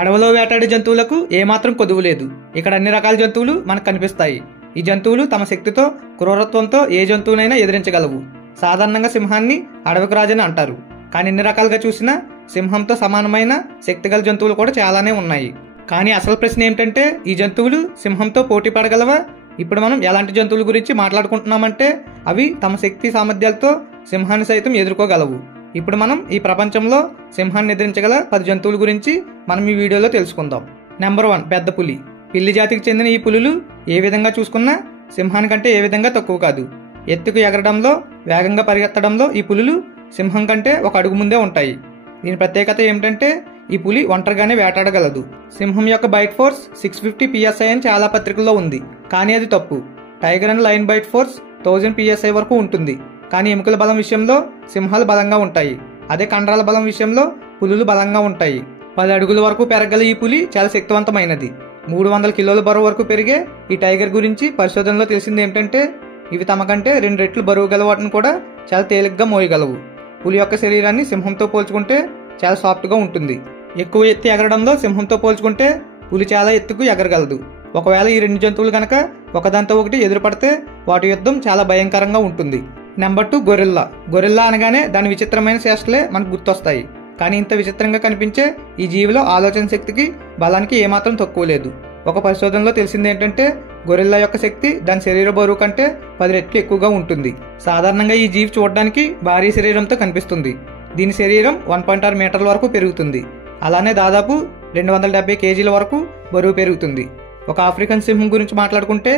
అడవిలో వేటాడే జంతువులకు ఏమాత్రం కొదువు లేదు. ఇక్కడ అన్ని రకాల జంతువులు మనకు కనిపిస్తాయి. ఈ జంతువులు తమ శక్తితో, క్రూరత్వంతో ఏ జంతువునైనా ఎదిరించగలవు. సాధారణంగా సింహాన్ని అడవికి రాజని అంటారు. కానీ ఎన్ని రకాలుగా చూసినా సింహంతో సమానమైన శక్తిగల జంతువులు కూడా చాలానే ఉన్నాయి. కానీ అసలు ప్రశ్న ఏమిటంటే, ఈ జంతువులు సింహంతో పోటీ పడగలవా? ఇప్పుడు మనం ఎలాంటి జంతువుల గురించి మాట్లాడుకుంటున్నామంటే, అవి తమ శక్తి సామర్థ్యాలతో సింహాన్ని సైతం ఎదుర్కోగలవు. ఇప్పుడు మనం ఈ ప్రపంచంలో సింహాన్ని ఎదిరించగల 10 జంతువుల గురించి మనం ఈ వీడియోలో తెలుసుకుందాం. నెంబర్ 1, పెద్ద పులి. పిల్లి జాతికి చెందిన ఈ పులులు ఏ విధంగా చూసుకున్నా సింహానికంటే ఏ విధంగా తక్కువ కాదు. ఎత్తుకు ఎగరడంలో, వేగంగా పరిగెత్తడంలో ఈ పులులు సింహం కంటే ఒక అడుగు ముందే ఉంటాయి. దీని ప్రత్యేకత ఏమిటంటే, ఈ పులి ఒంటరిగానే వేటాడగలదు. సింహం యొక్క బైట్ ఫోర్స్ 650 PSI అని చాలా పత్రికల్లో ఉంది, కానీ అది తప్పు. Tiger and lion byte force 1000 PSI వరకు ఉంటుంది. కానీ ఎముకల బలం విషయంలో సింహాలు బలంగా ఉంటాయి. అదే కండరాల బలం విషయంలో పులులు బలంగా ఉంటాయి. 10 అడుగుల వరకు పెరగల ఈ పులి చాలా శక్తివంతమైనది. 300 కిలోల బరువు వరకు పెరిగే ఈ టైగర్ గురించి పరిశోధనలో తెలిసింది ఏమిటంటే, ఇవి తమ కంటే 2 రెట్లు బరువు గల వాటిని కూడా చాలా తేలిగ్గా మోయగలవు. పులి యొక్క శరీరాన్ని సింహంతో పోల్చుకుంటే చాలా సాఫ్ట్గా ఉంటుంది. ఎక్కువ ఎత్తు ఎగరడంలో సింహంతో పోల్చుకుంటే పులి చాలా ఎత్తుకు ఎగరగలదు. ఒకవేళ ఈ 2 జంతువులు గనక ఒకదాంతో ఒకటి ఎదురుపడితే వాటి యుద్ధం చాలా భయంకరంగా ఉంటుంది. Number 2, gorilla. గొరిల్లా అనగానే దాని విచిత్రమైన చేష్టలే మనకు గుర్తొస్తాయి. కానీ ఇంత విచిత్రంగా కనిపించే ఈ జీవిలో ఆలోచన శక్తికి, బలానికి ఏమాత్రం తక్కువ లేదు. ఒక పరిశోధనలో తెలిసింది ఏంటంటే, గొరిల్లా యొక్క శక్తి దాని శరీర బరువు కంటే 10 రెట్లు ఎక్కువగా ఉంటుంది. సాధారణంగా ఈ జీవి చూడడానికి భారీ శరీరంతో కనిపిస్తుంది. దీని శరీరం 1.6 మీటర్ల వరకు పెరుగుతుంది. అలానే దాదాపు 270 కేజీల వరకు బరువు పెరుగుతుంది. ఒక ఆఫ్రికన్ సింహం గురించి మాట్లాడుకుంటే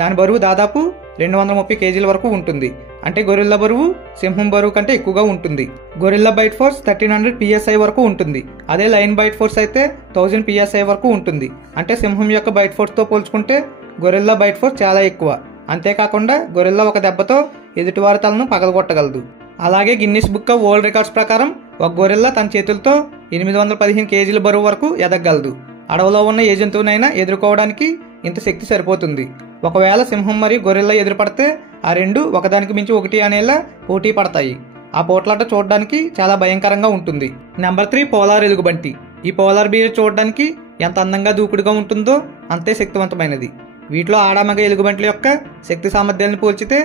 దాని బరువు దాదాపు 230 కేజీల వరకు ఉంటుంది. అంటే గొరిల్లా బరువు సింహం బరువు కంటే ఎక్కువగా ఉంటుంది. గొరిల్లా బైట్ ఫోర్స్ 1300 PSI వరకు ఉంటుంది. అదే లయన్ బైట్ ఫోర్స్ అయితే 1000 PSI వరకు ఉంటుంది. అంటే సింహం యొక్క బైట్ ఫోర్స్ తో పోల్చుకుంటే గొరిల్లా బైట్ ఫోర్స్ చాలా ఎక్కువ. అంతేకాకుండా గొరిల్లా ఒక దెబ్బతో ఎదుటివారి తలను పగలగొట్టగలదు. అలాగే Guinness book of world records ప్రకారం ఒక గొరిల్లా తన చేతులతో 815 కేజీల బరువు వరకు ఎదగగలదు. అడవిలో ఉన్న ఏ జంతువునైనా ఎదుర్కోవడానికి ఇంత శక్తి సరిపోతుంది. ఒకవేళ సింహం మరియు గొరిల్లా ఎదురుపడితే ఆ రెండు ఒకదానికి మించి ఒకటి అనేలా పోటీ పడతాయి. ఆ పోట్లాట చూడడానికి చాలా భయంకరంగా ఉంటుంది. నెంబర్ 3, పోలార్ ఎలుగుబంటి. ఈ పోలార్ బియర్ చూడడానికి ఎంత అందంగా దూకుడుగా ఉంటుందో అంతే శక్తివంతమైనది. వీటిలో ఆడామగ ఎలుగుబంట్ల యొక్క శక్తి సామర్థ్యాలను పోల్చితే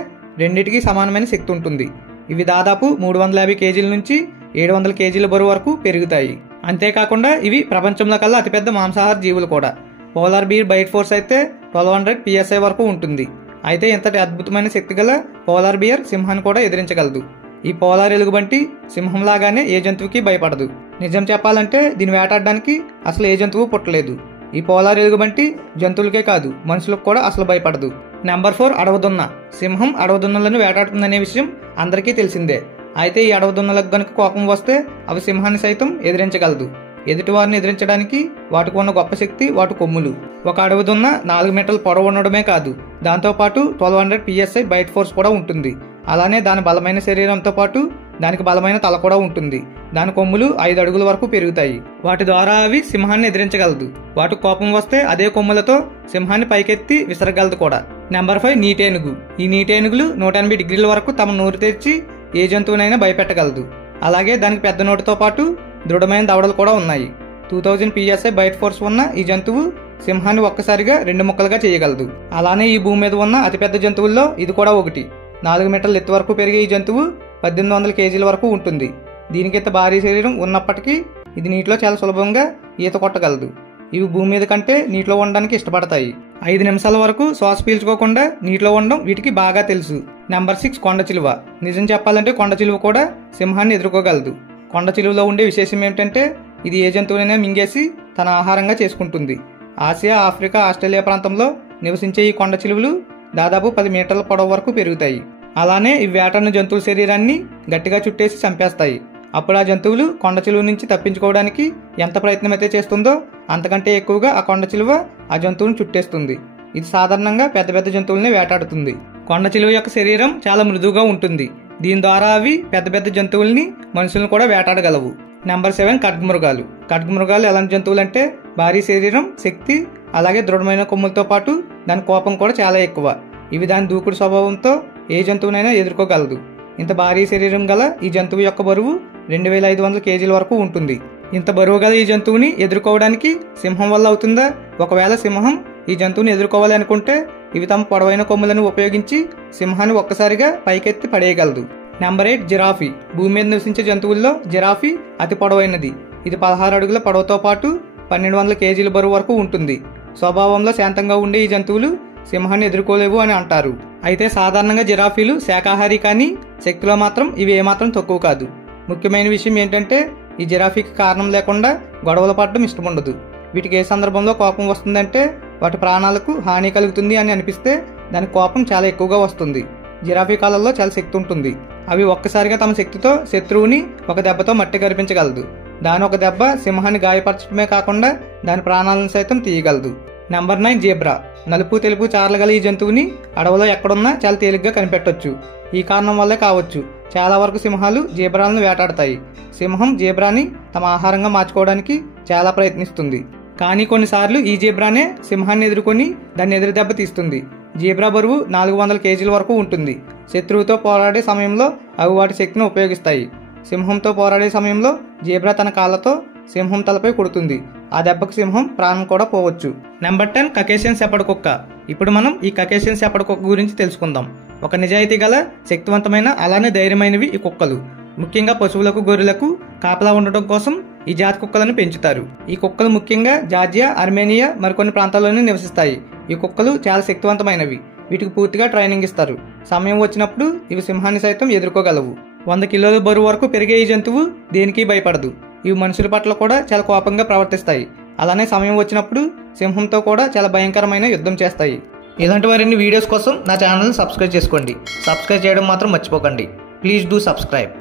రెండింటికి సమానమైన శక్తి ఉంటుంది. ఇవి దాదాపు 350 కేజీల నుంచి 700 కేజీల బరువు వరకు పెరుగుతాయి. అంతేకాకుండా ఇవి ప్రపంచంలో కల్లా అతిపెద్ద మాంసాహార జీవులు కూడా. పోలార్ బీర్ బైట్ ఫోర్స్ అయితే 1200 PSI వరకు ఉంటుంది. అయితే ఇంతటి అద్భుతమైన శక్తి గల పోలార్ బియర్ సింహాన్ని కూడా ఎదిరించగలదు. ఈ పోలార్ ఎలుగుబంటి సింహంలాగానే ఏ జంతువుకి భయపడదు. నిజం చెప్పాలంటే దీన్ని వేటాడడానికి అసలు ఏ జంతువు పుట్టలేదు. ఈ పోలార్ ఎలుగుబంటి జంతువులకే కాదు, మనుషులకు కూడా అసలు భయపడదు. నెంబర్ 4, అడవిదున్న. సింహం అడవిదున్నలను వేటాడుతుందనే విషయం అందరికీ తెలిసిందే. అయితే ఈ అడవిదున్నలకు గనుక కోపం వస్తే అవి సింహాన్ని సైతం ఎదిరించగలదు. ఎదుటివారిని ఎదిరించడానికి వాటికి ఉన్న గొప్ప శక్తి వాటి కొమ్ములు. ఒక అడవిదున్న 4 మీటర్ల పొడవు ఉండడమే కాదు, దాంతోపాటు 1200 PSI బైట్ ఫోర్స్ కూడా ఉంటుంది. అలానే దాని బలమైన శరీరంతో పాటు దానికి బలమైన తల కూడా ఉంటుంది. దాని కొమ్ములు 5 అడుగుల వరకు పెరుగుతాయి. వాటి ద్వారా అవి సింహాన్ని ఎదిరించగలదు. వాటికి కోపం వస్తే అదే కొమ్ములతో సింహాన్ని పైకెత్తి విసరగలదు కూడా. నెంబర్ 5, నీటేనుగు. ఈ నీటేనుగులు 180 డిగ్రీల వరకు తమ నోరు తెరిచి ఏ జంతువునైనా భయపెట్టగలదు. అలాగే దానికి పెద్ద నోటితో పాటు దృఢమైన దవడలు కూడా ఉన్నాయి. 2000 PSI బైట్ ఫోర్స్ ఉన్న ఈ జంతువు సింహాన్ని ఒక్కసారిగా 2 ముక్కలుగా చేయగలదు. అలానే ఈ భూమి మీద ఉన్న అతిపెద్ద జంతువుల్లో ఇది కూడా ఒకటి. 4 మీటర్ల ఎత్తు వరకు పెరిగే ఈ జంతువు 1800 కేజీల వరకు ఉంటుంది. దీనికింత భారీ శరీరం ఉన్నప్పటికీ ఇది నీటిలో చాలా సులభంగా ఈత కొట్టగలదు. ఇవి భూమి మీద కంటే నీటిలో ఉండడానికి ఇష్టపడతాయి. 5 నిమిషాల వరకు శ్వాస పీల్చుకోకుండా నీటిలో ఉండడం వీటికి బాగా తెలుసు. నెంబర్ 6, కొండ చిలువ. నిజం చెప్పాలంటే కొండ చిలువ కూడా సింహాన్ని ఎదుర్కోగలదు. కొండ చిలువలో ఉండే విశేషం ఏమిటంటే ఇది ఏ జంతువునైనా మింగేసి తన ఆహారంగా చేసుకుంటుంది. ఆసియా, ఆఫ్రికా, ఆస్ట్రేలియా ప్రాంతంలో నివసించే ఈ కొండ చిలువలు దాదాపు 10 మీటర్ల పొడవు వరకు పెరుగుతాయి. అలానే ఈ వేటాడిన జంతువుల శరీరాన్ని గట్టిగా చుట్టేసి చంపేస్తాయి. అప్పుడు ఆ జంతువులు కొండ చిలువ నుంచి తప్పించుకోవడానికి ఎంత ప్రయత్నం అయితే చేస్తుందో అంతకంటే ఎక్కువగా ఆ కొండ చిలువ ఆ జంతువును చుట్టేస్తుంది. ఇది సాధారణంగా పెద్ద పెద్ద జంతువుల్ని వేటాడుతుంది. కొండ చిలువ యొక్క శరీరం చాలా మృదువుగా ఉంటుంది. దీని ద్వారా అవి పెద్ద పెద్ద జంతువుల్ని, మనుషులను కూడా వేటాడగలవు. నెంబర్ 7, ఖడ్గమృగాలు. ఖడ్గమృగాలు ఎలాంటి జంతువులు అంటే భారీ శరీరం, శక్తి, అలాగే దృఢమైన కొమ్ములతో పాటు దాని కోపం కూడా చాలా ఎక్కువ. ఇవి దాని దూకుడు స్వభావంతో ఏ జంతువునైనా ఎదుర్కోగలదు. ఇంత భారీ శరీరం గల ఈ జంతువు యొక్క బరువు 2500 కేజీల వరకు ఉంటుంది. ఇంత బరువు గల ఈ జంతువుని ఎదుర్కోవడానికి సింహం వల్ల అవుతుందా? ఒకవేళ సింహం ఈ జంతువుని ఎదుర్కోవాలి అనుకుంటే ఇవి తమ పొడవైన కొమ్ములను ఉపయోగించి సింహాన్ని ఒక్కసారిగా పైకెత్తి పడేయగలదు. Number 8 giraffe. భూమి మీద నివసించే జంతువుల్లో జిరాఫీ అతి పొడవైనది. ఇది 16 అడుగుల పొడవుతో పాటు 1200 కేజీల బరువు వరకు ఉంటుంది. స్వభావంలో శాంతంగా ఉండే ఈ జంతువులు సింహాన్ని ఎదుర్కోలేవు అని అంటారు. అయితే సాధారణంగా జిరాఫీలు శాకాహారి, కానీ శక్తిలో మాత్రం ఇవి ఏమాత్రం తక్కువ కాదు. ముఖ్యమైన విషయం ఏంటంటే ఈ జిరాఫీకి కారణం లేకుండా గొడవలు పడడం ఇష్టముండదు. వీటికి ఏ సందర్భంలో కోపం వస్తుందంటే వాటి ప్రాణాలకు హాని కలుగుతుంది అని అనిపిస్తే దాని కోపం చాలా ఎక్కువగా వస్తుంది. జిరాఫీ కాళ్ళల్లో చాలా శక్తి ఉంటుంది. అవి ఒక్కసారిగా తమ శక్తితో శత్రువుని ఒక దెబ్బతో మట్టి కరిపించగలదు. దాని ఒక దెబ్బ సింహాన్ని గాయపరచడమే కాకుండా దాని ప్రాణాలను సైతం తీయగలదు. Number 9 zebra. నలుపు తెలుపు చారలు గల ఈ జంతువుని అడవిలో ఎక్కడున్నా చాలా తేలిగ్గా కనిపెట్టొచ్చు. ఈ కారణం వల్లే కావచ్చు చాలా వరకు సింహాలు జీబ్రాలను వేటాడతాయి. సింహం జీబ్రాని తమ ఆహారంగా మార్చుకోవడానికి చాలా ప్రయత్నిస్తుంది. కానీ కొన్నిసార్లు ఈ జీబ్రానే సింహాన్ని ఎదుర్కొని దాన్ని ఎదురు దెబ్బ తీస్తుంది. జీబ్రా బరువు 400 కేజీల వరకు ఉంటుంది. శత్రువుతో పోరాడే సమయంలో అవి వాటి శక్తిని ఉపయోగిస్తాయి. సింహంతో పోరాడే సమయంలో జీబ్రా తన కాళ్ళతో సింహం తలపై కొడుతుంది. ఆ దెబ్బకు సింహం ప్రాణం కూడా పోవచ్చు. నెంబర్ 10 కకేషియన్ షెపర్డ్ కుక్క. ఇప్పుడు మనం ఈ కకేషియన్ షెపర్డ్ కుక్క గురించి తెలుసుకుందాం. ఒక నిజాయితీ గల, శక్తివంతమైన, అలానే ధైర్యమైనవి ఈ కుక్కలు. ముఖ్యంగా పశువులకు, గొర్రెలకు కాపలా ఉండటం కోసం ఈ జాతి కుక్కలను పెంచుతారు. ఈ కుక్కలు ముఖ్యంగా జార్జియా, ఆర్మేనియా మరికొన్ని ప్రాంతాల్లోనే నివసిస్తాయి. ఈ కుక్కలు చాలా శక్తివంతమైనవి. వీటికి పూర్తిగా ట్రైనింగ్ ఇస్తారు. సమయం వచ్చినప్పుడు ఇవి సింహాన్ని సైతం ఎదుర్కోగలవు. 100 కిలోల బరువు వరకు పెరిగే ఈ జంతువు దేనికి భయపడదు. ఇవి మనుషుల పట్ల కూడా చాలా కోపంగా ప్రవర్తిస్తాయి. అలానే సమయం వచ్చినప్పుడు సింహంతో కూడా చాలా భయంకరమైన యుద్ధం చేస్తాయి. ఇలాంటి మరిన్ని వీడియోస్ కోసం నా ఛానల్ని సబ్స్క్రైబ్ చేసుకోండి. సబ్స్క్రైబ్ చేయడం మాత్రం మర్చిపోకండి. Please do subscribe.